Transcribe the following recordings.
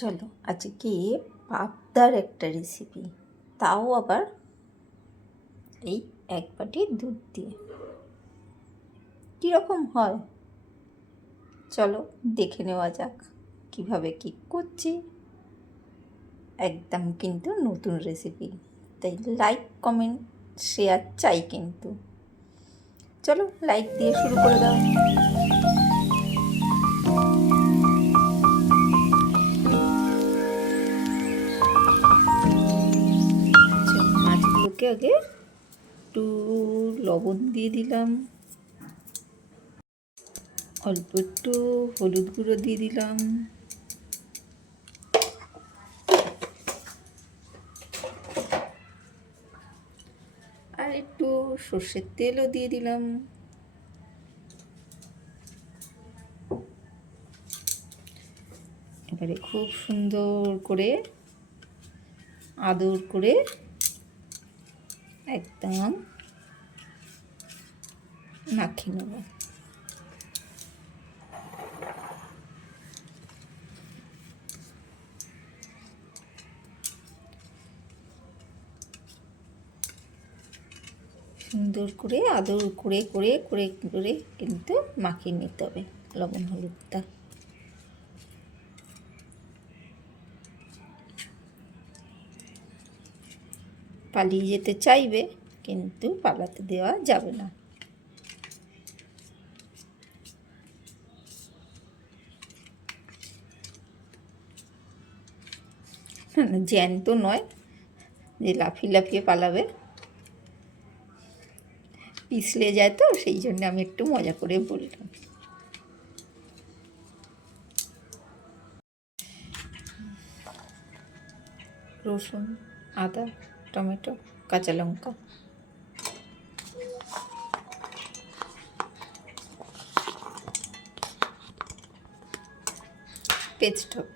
চলো আজকে পাবদার একটা রেসিপি, তাও আবার এই এক বাটি দুধ দিয়ে। কীরকম হয় চলো দেখে নেওয়া যাক কিভাবে কি করছি। একদম কিন্তু নতুন রেসিপি, তাই লাইক কমেন্ট শেয়ার চাই কিন্তু। চলো লাইক দিয়ে শুরু করে দাও। মাছগুলোকে আগে একটু লবণ দিয়ে দিলাম, অল্প একটু হলুদ গুঁড়ো দিয়ে দিলাম, আর একটু সর্ষের তেলও দিয়ে দিলাম। এবারে খুব সুন্দর করে আদর করে একদম মাখিয়ে নেব। সুন্দর করে আদর করে করে করে করে কিন্তু মাখিয়ে নিতে হবে লবণ হলুদটা। পালিয়ে যেতে চাইবে কিন্তু পালাতে দেওয়া যাবে না। জ্যান্ত নয় যে লাফিয়ে লাফিয়ে পালাবে, পিছলে যায় তো সেই জন্য আমি একটু মজা করে বললাম। রসুন, আদা, টমেটো, কাঁচা লঙ্কা পেস্ট হবে।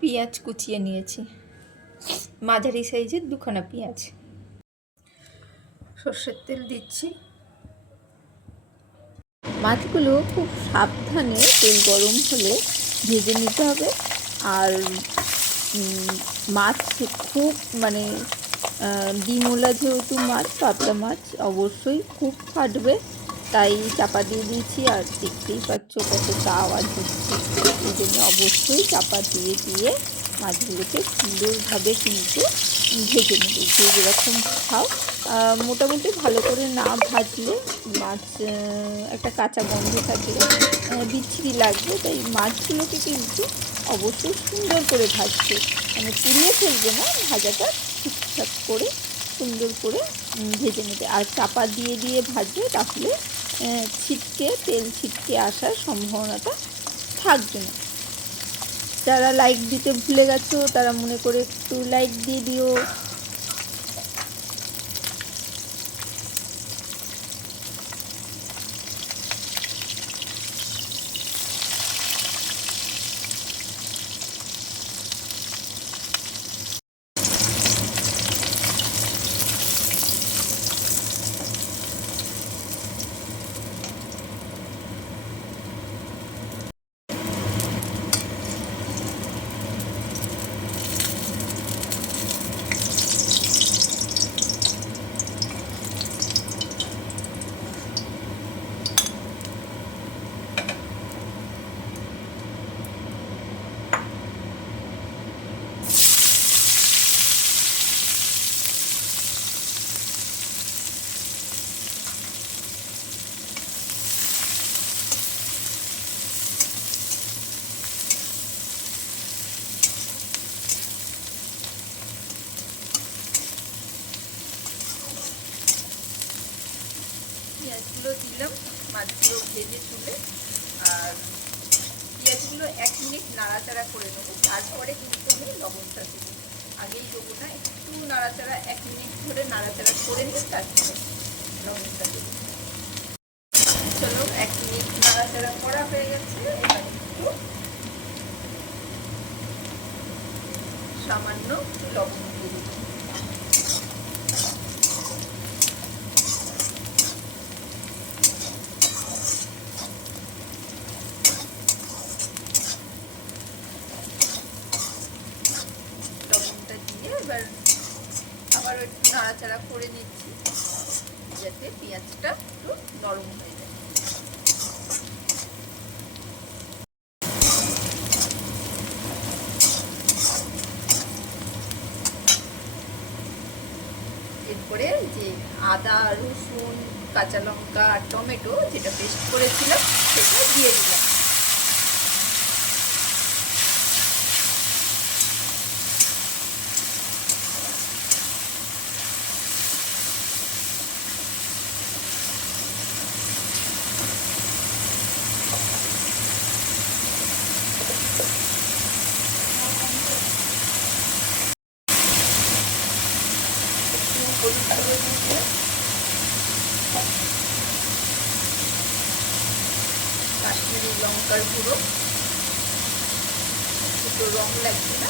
পেঁয়াজ কুচিয়ে নিয়েছি, মাঝারি সাইজের দুখানা পেঁয়াজ। সর্ষের তেল দিচ্ছি। মাছগুলো খুব সাবধানে তেল গরম হলে ভেজে নিতে হবে। আর মাছ খুব ডিমোলা যেহেতু মাছ, পাবদা মাছ অবশ্যই খুব ফাটবে, তাই চাপা দিয়ে দিয়েছি। আর দেখতেই পাচ্ছ কতটা আওয়াজ হচ্ছে, এই জন্য অবশ্যই চাপা দিয়ে দিয়ে মাছগুলোকে সুন্দরভাবে কিন্তু ভেজে নেবে। যে যেরকম খাও, মোটামুটি ভালো করে না ভাজলে মাছ একটা কাঁচা গন্ধ থাকলে বিচ্ছিরি লাগবে। তাই মাছগুলোকে কিন্তু অবশ্যই সুন্দর করে ভাজছে, পুড়িয়ে ফেলবে না, ভাজাটা ঠিকঠাক করে সুন্দর করে ভেজে নেবে। আর চাপা দিয়ে দিয়ে ভাজবে, তাহলে তেল ছিটকে আসার সম্ভাবনাটা থাকবে না। যারা লাইক দিতে ভুলে গেছো তারা মনে করে একটু লাইক দিয়ে দিও। পেঁয়াজগুলো দিলাম, মাছগুলো ভেজে তুলে, আর পেঁয়াজগুলো 1 মিনিট নাড়াচাড়া করে নেবো। তারপরে কিন্তু আমি লবণটা দেবো, আগেই দেবো না, একটু নাড়াচাড়া 1 মিনিট ধরে নাড়াচাড়া করে নিয়ে তারপরে লবণটা দেবো। চলো 1 মিনিট নাড়াচাড়া করা হয়ে গেছে। এবার একটু সামান্য লবণ দিয়ে দেবো। নাড়াচাড়া করে নিচ্ছি যাতে পেঁয়াজটা একটু নরম হয়ে যায়। এরপরে যে আদা, রসুন, কাঁচা লঙ্কা আর টমেটো যেটা পেস্ট করেছিলাম সেটা দিয়ে দিলাম। কাশ্মীরি লঙ্কার গুঁড়ো, একটু রং লাগবে না।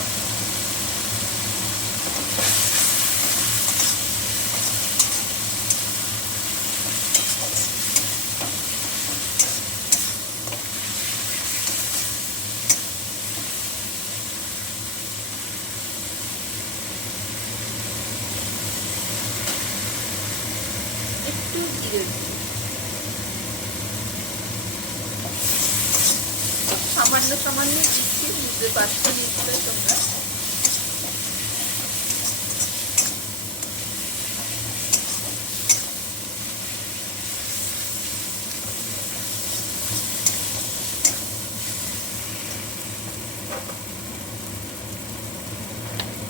একটু জিরে সামান্য সামান্য দিচ্ছি, বুঝতে পারছো নিশ্চয় তোমরা।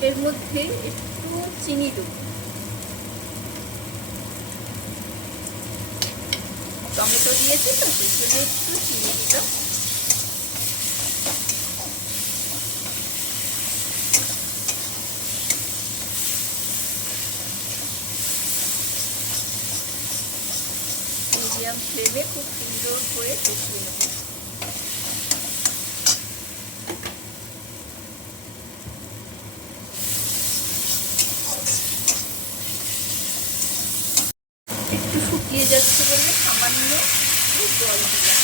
এর মধ্যে একটু চিনি দেবো, টমেটো দিয়েছি তো সেই জন্য একটু চিনি দিলাম। মিডিয়াম ফ্লেমে খুব সুন্দর করে কষিয়ে নেব। একটু শুকিয়ে যাচ্ছে বলে সামান্য জল দিলাম।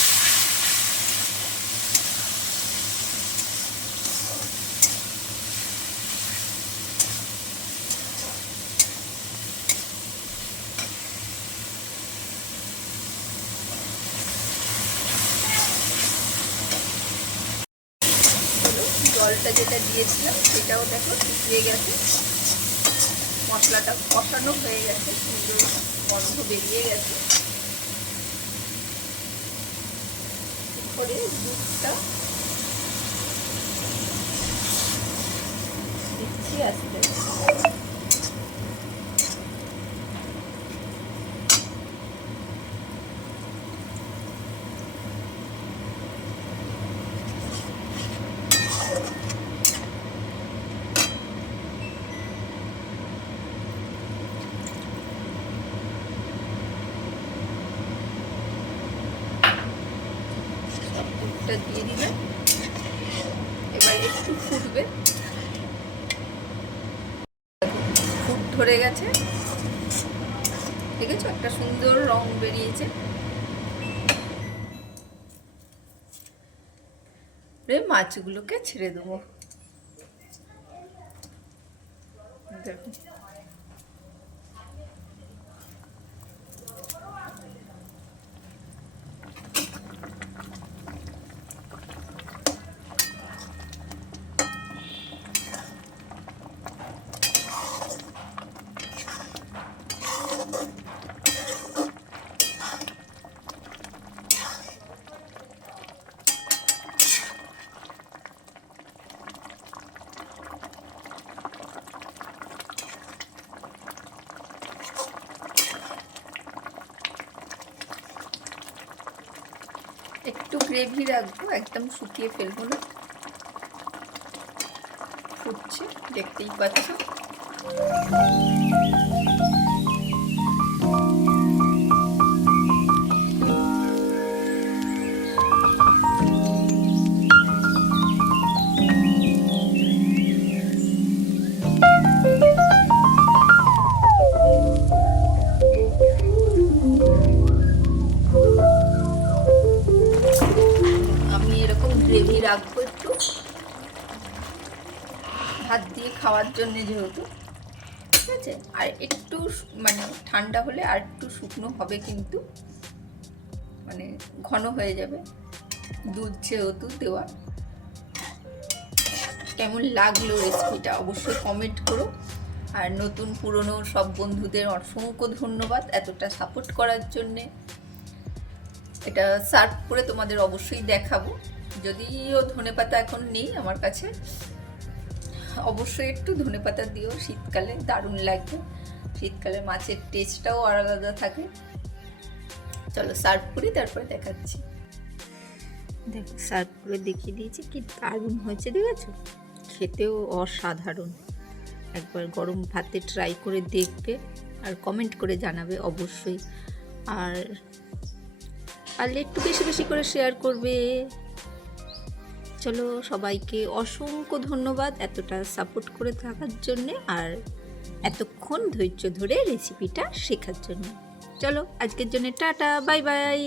জলটা যেটা দিয়েছিলাম সেটাও দেখো শুকিয়ে গেছে, মশলাটা কষানো হয়ে গেছে, সুন্দর গন্ধ বেরিয়ে গেছে। এরপরে দুধটা দিচ্ছি আস্তে আস্তে। দুধটা দিয়ে দিলাম, এবার একটু ফুটবে, ফুট ধরে গেছে, দেখেছো একটা সুন্দর রং বেরিয়েছে। মাছগুলোকে ছেড়ে দেবো, দেখো একটু গ্রেভি রাখবো, একদম শুকিয়ে ফেলবো না। ফুটছে দেখতেই পাচ্ছ। গ্রেভি রাখবো একটু, ভাত দিয়ে খাওয়ার জন্য যেহেতু। ঠিক আছে। আর একটু মানে ঠান্ডা হলে আর একটু শুকনো হবে, কিন্তু মানে ঘন হয়ে যাবে দুধ যেহেতু দেওয়া। কেমন লাগলো রেসিপিটা অবশ্যই কমেন্ট করো। আর নতুন পুরনো সব বন্ধুদের অসংখ্য ধন্যবাদ এতটা সাপোর্ট করার জন্যে। এটা সার্ভ করে তোমাদের অবশ্যই দেখাবো। যদিও ধনেপাতা এখন নেই আমার কাছে, অবশ্যই একটু ধনেপাতা দিও, শীতকালে দারুণ লাগবে। শীতকালে মাছের টেস্টটাও আলাদা থাকে। চলো সার্ভ করি, তারপরে দেখাচ্ছি। দেখো সার্ভ করে দেখিয়ে দিয়েছি, কি দারুণ হয়েছে, দেখেছো? খেতেও অসাধারণ। একবার গরম ভাতে ট্রাই করে দেখবে আর কমেন্ট করে জানাবে অবশ্যই। আর পারলে একটু বেশি বেশি করে শেয়ার করবে। চলো, সবাইকে অসংখ্য ধন্যবাদ এতটা সাপোর্ট করে থাকার জন্যে আর এতক্ষণ ধৈর্য ধরে রেসিপিটা শেখার জন্য। চলো আজকের জন্য টাটা, বাই বাই।